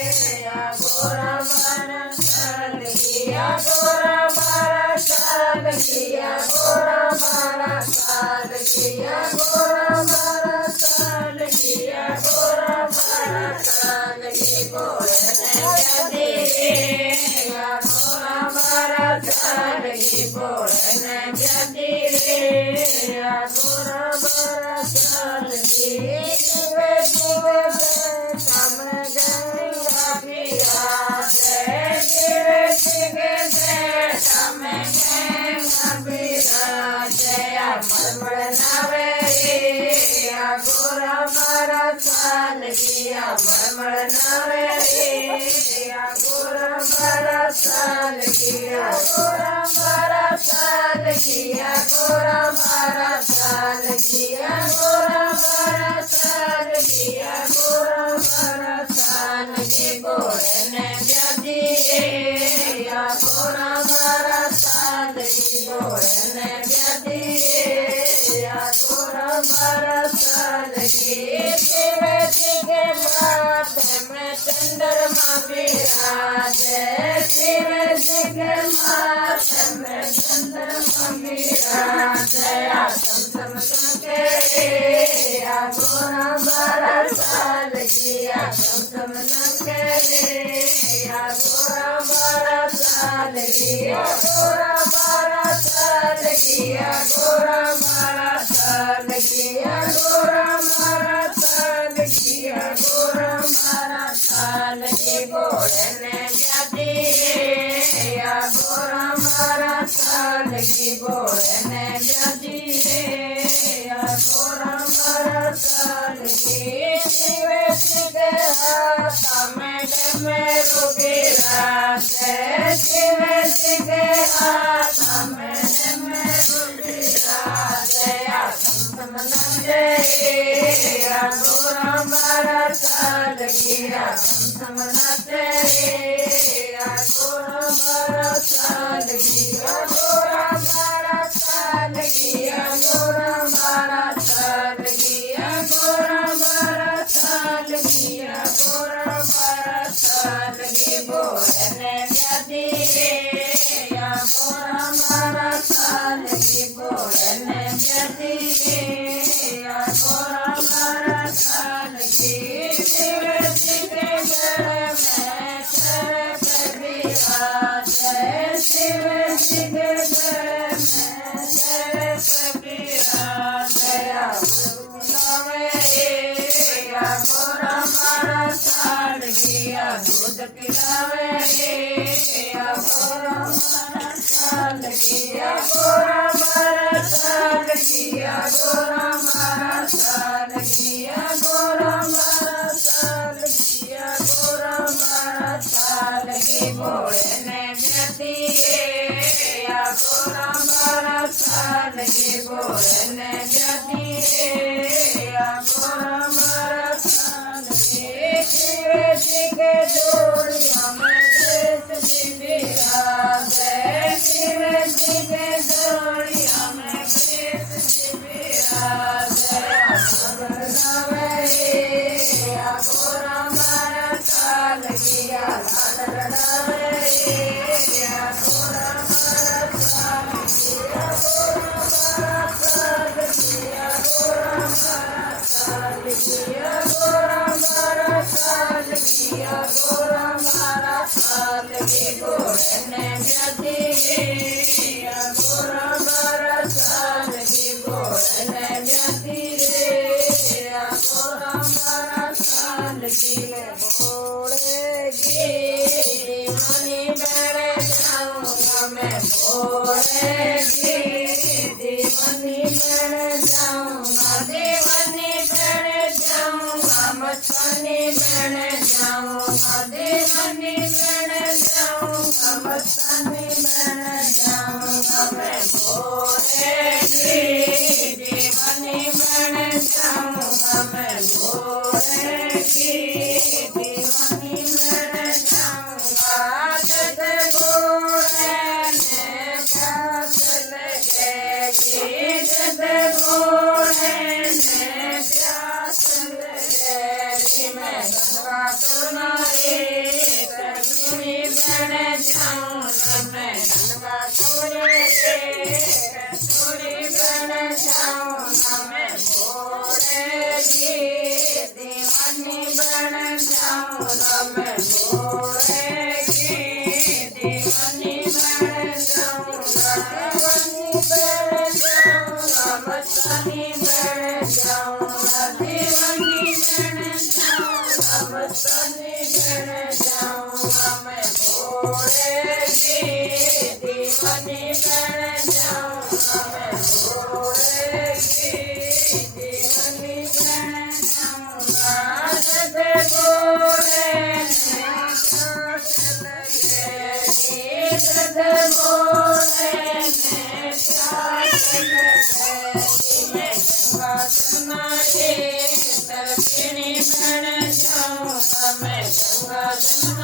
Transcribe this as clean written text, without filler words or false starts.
गोरा मारा साल किया गोरा मारा साल किया गोरा मारा साल किया गोरा मारा साल किया गोरा मारा साल की बोलने जदी गोरा मारा साल की बोलने जदी गोरा मारा साल की जीवे जीवे सामने गंगा पिया जय जीवे जीवे सामने गंगा पिया जय मरमर नावे गोरा मारा साल किया मरमर नावे गोरा मारा साल किया गोरा मारा साल किया गोरा मारा साल किया गोरा मारा साल किया गोरा मारा साल की बोलने जदी गोरा मारा साल की बोलने जदी गोरा मारा साल की शिवे जी के माथे में चंद्रमा विराजे शिवे जी के माथे में चंद्रमा विराजे चम के गोरा मारा साल किया चम के गोरा मारा साल किया गोरा मारा साल किया गोरा मारा साल किया गोरा मारा साल किया गोरा मारा साल की बोलने जदी गोरा मारा साल की बोलने जदी गोरा मारा साल की शिवे शिवे हाथ में डमरू बिराजे शिवे शिवे हाथ में डमरू बिराजे गोरा मारा साल किया समनते गोरा मारा साल किया गोरा मारा साल किया गोरा मारा साल किया गोरा मारा साल किया गोरा मारा साल की बोलने जदी गोरा मारा साल की बोलने जदी गोरा मारा साल की शिवे शिवे गले में चरक विराजे शिवे शिवे गले में चरक विराजे गोरा मारा साल किया दूध पिलावे गोरा मारा साल किया गोरा मारा साल किया गोरा मारा साल किया गोरा मारा साल किया गोरा मारा साल की बोलने जदी गोरा मारा साल की बोलने जदी गोरा मारा साल की शिवे जी के जोड़िया में देश जी विराजे शिवे जी के जोड़िया में देश जी विराजे गोरा मारा साल किया गोरा मारा साल किया गोरा मारा साल किया गोरा मारा साल किया गोरा मारा साल किया गोरा मारा साल की बोलने जदी गोरा मारा साल की बोलने जदी गोरा मारा साल की बोलेगी दीवानी बैठ जाऊंगा मैं बोलेगी दीवानी बैठ जाऊंगा दीवानी बैठ जाऊंगा मस्तानी बैठ जाऊंगा दीवानी बैठ जाऊंगा मस्तानी बैठ जाऊंगा मैं बोलेगी दीवानी बैठ जाऊंगा मैं बोलेगी दीवानी बैठ जाऊंगा जग बोले ने सुनो रे कसूरी बन जाऊं मैं गंगा सूरी रे कसूरी बन जाऊं मैं भोरेगी दीवानी बन जाऊं मैं भोरेगी दीवानी बन जाऊं दीवानी बन जाऊं मस्तानी बन जाऊं दीवानी बन जाऊं मस्तानी बन जाऊं मैं भोरेगी दीवानी बन जाऊं मैं भोरेगी दीवानी बन जाऊं सद बोले सद बोले मैं गंगा